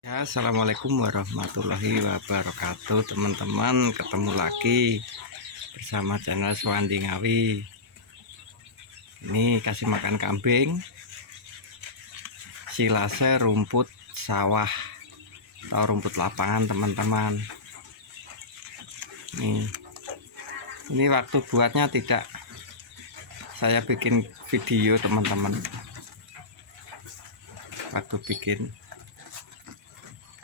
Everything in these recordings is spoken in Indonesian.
Ya, assalamualaikum warahmatullahi wabarakatuh, teman-teman. Ketemu lagi bersama channel Suwandi Ngawi. Ini kasih makan kambing, silase rumput sawah atau rumput lapangan, teman-teman. Ini waktu buatnya tidak saya bikin video, teman-teman. Waktu bikin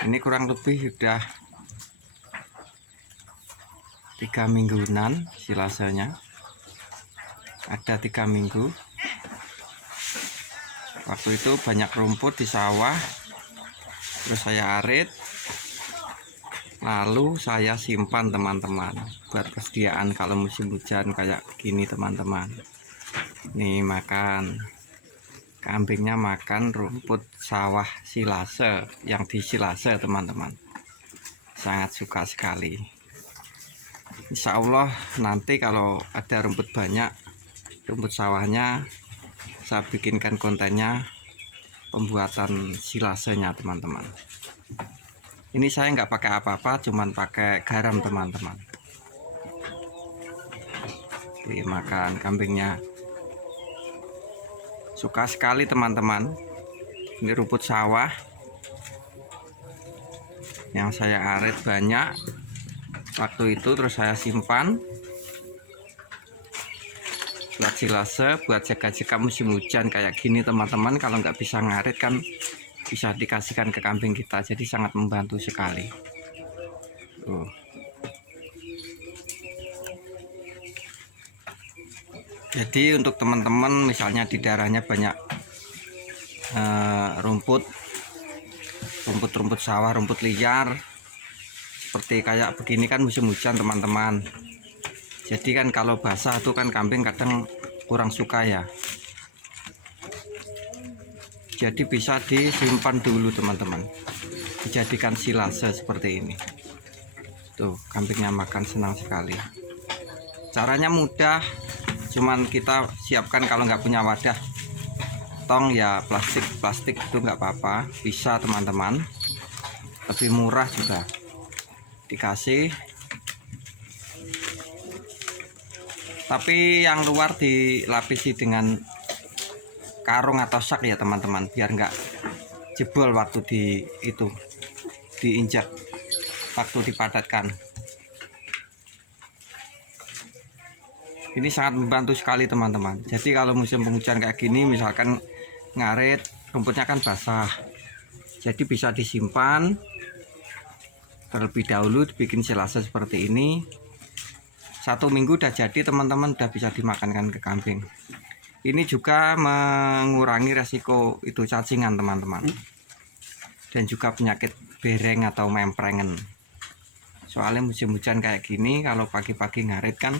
ini kurang lebih sudah 3 mingguan silasenya, ada 3 minggu. Waktu itu banyak rumput di sawah, terus saya arit, lalu saya simpan, teman-teman, buat persediaan kalau musim hujan kayak gini, teman-teman. Nih, makan kambingnya, makan rumput sawah silase yang di silase, teman-teman. Sangat suka sekali. Insya Allah nanti kalau ada rumput banyak, rumput sawahnya, saya bikinkan kontennya pembuatan silasenya, teman-teman. Ini saya nggak pakai apa-apa, cuman pakai garam, teman-teman. Dimakan kambingnya, suka sekali, teman-teman. Ini rumput sawah yang saya arit banyak waktu itu, terus saya simpan buat silase, buat jaga-jaga musim hujan kayak gini, teman-teman. Kalau nggak bisa ngarit kan bisa dikasihkan ke kambing kita, jadi sangat membantu sekali. Jadi untuk teman-teman misalnya di daerahnya banyak rumput sawah, rumput liar seperti kayak begini kan musim hujan, teman-teman. Jadi kan kalau basah tuh kan kambing kadang kurang suka ya. Jadi bisa disimpan dulu, teman-teman, dijadikan silase seperti ini. Tuh, kambingnya makan senang sekali. Caranya mudah, cuman kita siapkan, kalau nggak punya wadah tong ya plastik itu nggak apa-apa, bisa, teman-teman. Lebih murah juga. Dikasih, tapi yang luar dilapisi dengan karung atau sak ya, teman-teman, biar nggak jebol waktu diinjak, waktu dipadatkan. Ini sangat membantu sekali, teman-teman. Jadi kalau musim penghujan kayak gini, misalkan ngarit, rumputnya kan basah, jadi bisa disimpan terlebih dahulu, dibikin silase seperti ini. 1 minggu udah jadi, teman-teman, udah bisa dimakankan ke kambing. Ini juga mengurangi resiko itu cacingan, teman-teman, dan juga penyakit bereng atau memprengen. Soalnya musim hujan kayak gini, kalau pagi-pagi ngarit kan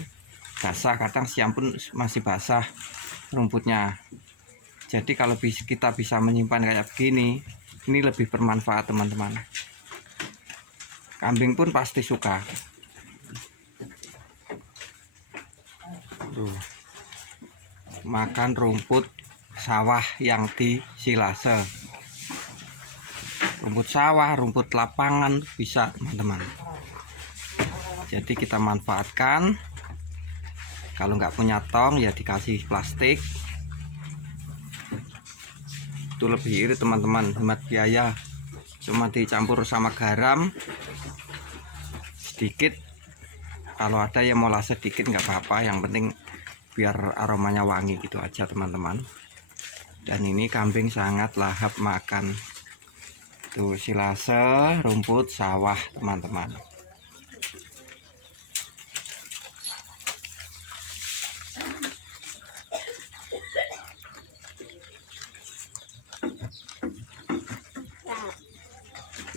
basah, kadang siang pun masih basah rumputnya. Jadi kalau kita bisa menyimpan kayak begini, ini lebih bermanfaat, teman-teman. Kambing pun pasti suka. Tuh, makan rumput sawah yang di silase, rumput sawah, rumput lapangan bisa, teman-teman. Jadi kita manfaatkan. Kalau nggak punya tong ya dikasih plastik, itu lebih irit, teman-teman, hemat biaya. Cuma dicampur sama garam sedikit, kalau ada yang mau molase sedikit nggak apa-apa, yang penting biar aromanya wangi, gitu aja, teman-teman. Dan ini kambing sangat lahap makan tuh silase rumput sawah, teman-teman.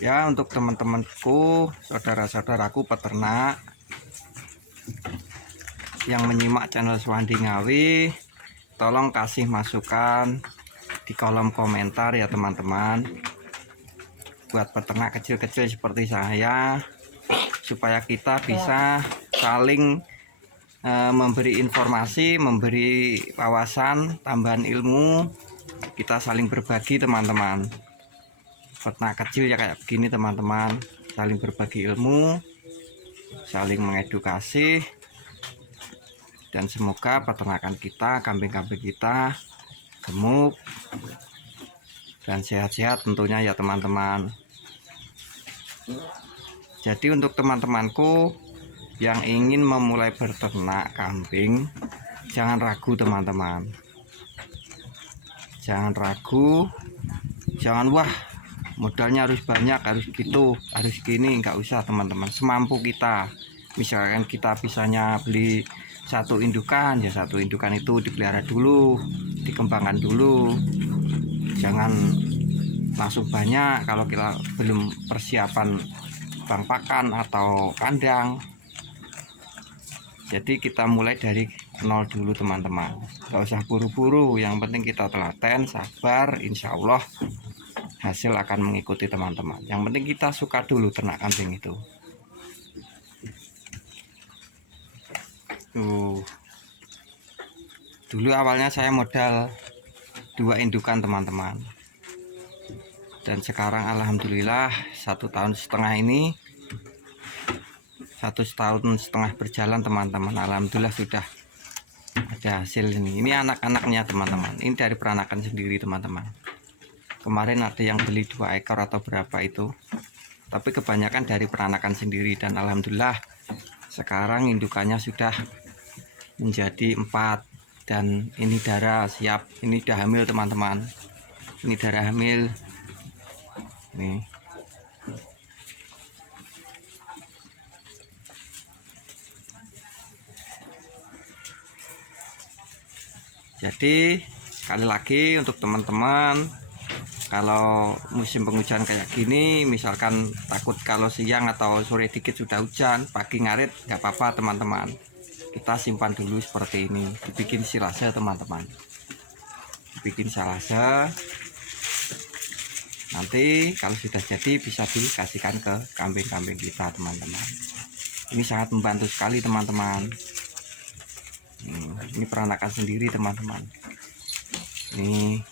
Ya, untuk teman-temanku, saudara-saudaraku peternak yang menyimak channel Suwandi Ngawi, tolong kasih masukan di kolom komentar ya, teman-teman, buat peternak kecil-kecil seperti saya, supaya kita bisa saling memberi informasi, memberi wawasan, tambahan ilmu, kita saling berbagi, teman-teman. peternak kecil ya kayak begini teman-teman, saling berbagi ilmu, saling mengedukasi, dan semoga peternakan kita, kambing-kambing kita gemuk dan sehat-sehat tentunya ya teman-teman. Jadi untuk teman-temanku yang ingin memulai berternak kambing, jangan ragu teman-teman, jangan ragu, jangan wah modalnya harus banyak, harus gitu, harus gini. Nggak usah teman-teman, semampu kita. Misalkan kita bisanya beli satu indukan, ya satu indukan itu dipelihara dulu, dikembangkan dulu, jangan langsung banyak kalau kita belum persiapan bang pakan atau kandang. Jadi kita mulai dari nol dulu teman-teman, nggak usah buru-buru, yang penting kita telaten, sabar, insya Allah hasil akan mengikuti teman-teman. Yang penting kita suka dulu ternak kambing itu. Dulu awalnya saya modal 2 indukan teman-teman, dan sekarang alhamdulillah 1,5 tahun ini, 1,5 tahun berjalan teman-teman, alhamdulillah sudah ada hasil ini. Ini anak-anaknya teman-teman, ini dari peranakan sendiri teman-teman. Kemarin ada yang beli 2 ekor atau berapa itu, tapi kebanyakan dari peranakan sendiri, dan alhamdulillah sekarang indukannya sudah menjadi 4, dan ini darah siap, ini udah hamil teman-teman, ini darah hamil nih. Jadi sekali lagi untuk teman-teman, kalau musim penghujan kayak gini, misalkan takut kalau siang atau sore dikit sudah hujan, pagi ngarit, nggak apa-apa teman-teman, kita simpan dulu seperti ini, dibikin silase teman-teman, dibikin silase. Nanti kalau sudah jadi bisa dikasihkan ke kambing-kambing kita teman-teman. Ini sangat membantu sekali teman-teman. Ini peranakan sendiri teman-teman. Ini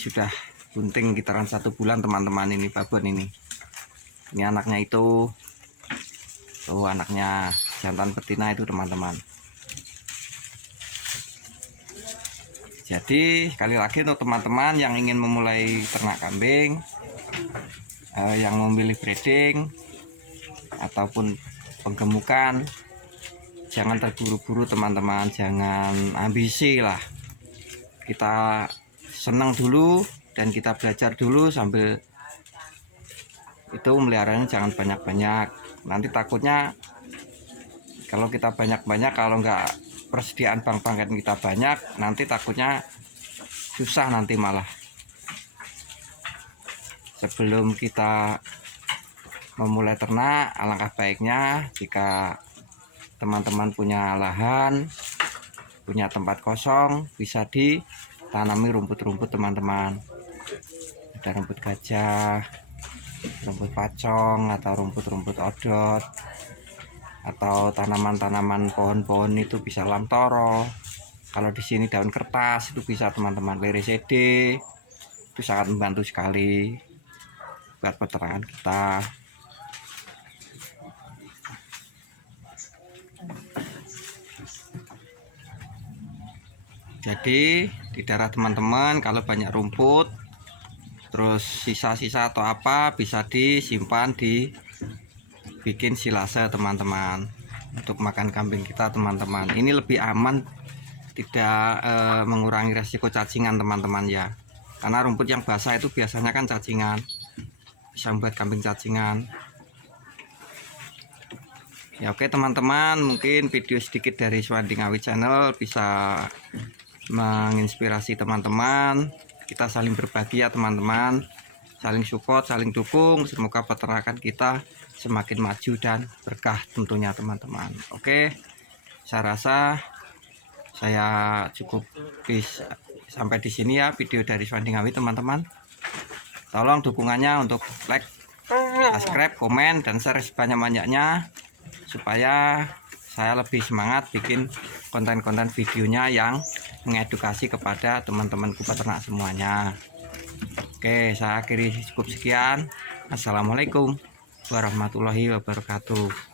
sudah bunting kitaran 1 bulan teman-teman. Ini babon ini anaknya itu tuh, anaknya jantan betina itu teman-teman. Jadi sekali lagi untuk teman-teman yang ingin memulai ternak kambing, yang memilih breeding ataupun penggemukan, jangan terburu-buru teman-teman, jangan ambisi lah. Kita senang dulu dan kita belajar dulu, sambil itu meliharanya jangan banyak-banyak. Nanti takutnya kalau kita banyak-banyak, kalau nggak persediaan bang-bangkan kita banyak, nanti takutnya susah nanti malah. Sebelum kita memulai ternak, alangkah baiknya jika teman-teman punya lahan, punya tempat kosong, bisa ditanami rumput-rumput teman-teman. Ada rumput gajah, rumput pacong, atau rumput-rumput odot, atau tanaman-tanaman pohon-pohon itu bisa lamtoro. Kalau di sini daun kertas itu bisa teman-teman, lere sede, itu sangat membantu sekali buat peternakan kita. Jadi di daerah teman-teman kalau banyak rumput, terus sisa-sisa atau apa, bisa disimpan, dibikin silase teman-teman, untuk makan kambing kita teman-teman. Ini lebih aman, tidak mengurangi resiko cacingan teman-teman ya, karena rumput yang basah itu biasanya kan cacingan, bisa membuat kambing cacingan ya. Oke teman-teman, mungkin video sedikit dari Suwandi Ngawi Channel bisa menginspirasi teman-teman. Kita saling berbagi ya teman-teman, saling support, saling dukung. Semoga peternakan kita semakin maju dan berkah tentunya teman-teman. Oke, saya rasa saya cukup sampai di sini ya video dari Suwandi Ngawi teman-teman. Tolong dukungannya untuk like, subscribe, komen, dan share sebanyak-banyaknya, supaya saya lebih semangat bikin konten-konten videonya yang mengedukasi kepada teman-temanku peternak semuanya. Oke, saya akhiri cukup sekian. Assalamualaikum warahmatullahi wabarakatuh.